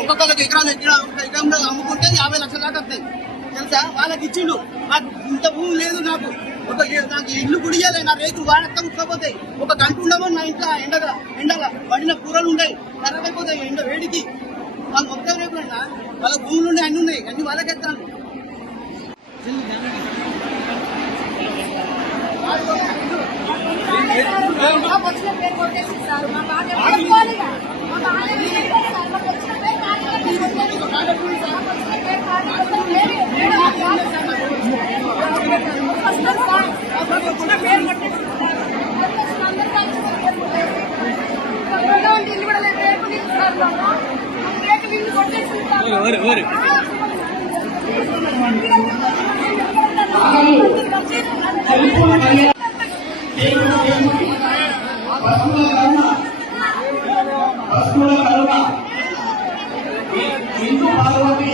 ఒక్కొక్కరికి ఎకరంలో అమ్ముకుంటే 50 లక్షల దాకా వస్తాయి తెలుసా. వాళ్ళకి ఇచ్చిండు. నాకు ఇంత భూమి లేదు, నాకు ఇల్లు గుడియాలి, నా రేకులు వాడతా ముక్కపోతాయి. ఒక గంట ఉండమో నా ఇంట్లో ఎండగా పడిన కూరలు ఉన్నాయి, ఖరాబ్ అయిపోతాయి ఎండ వేడికి. వాళ్ళు మొత్తం రేపు వాళ్ళ భూములు ఉన్నాయి, అన్ని ఉన్నాయి, అన్ని వాళ్ళకి ఎత్తాను. हिंदू भागवती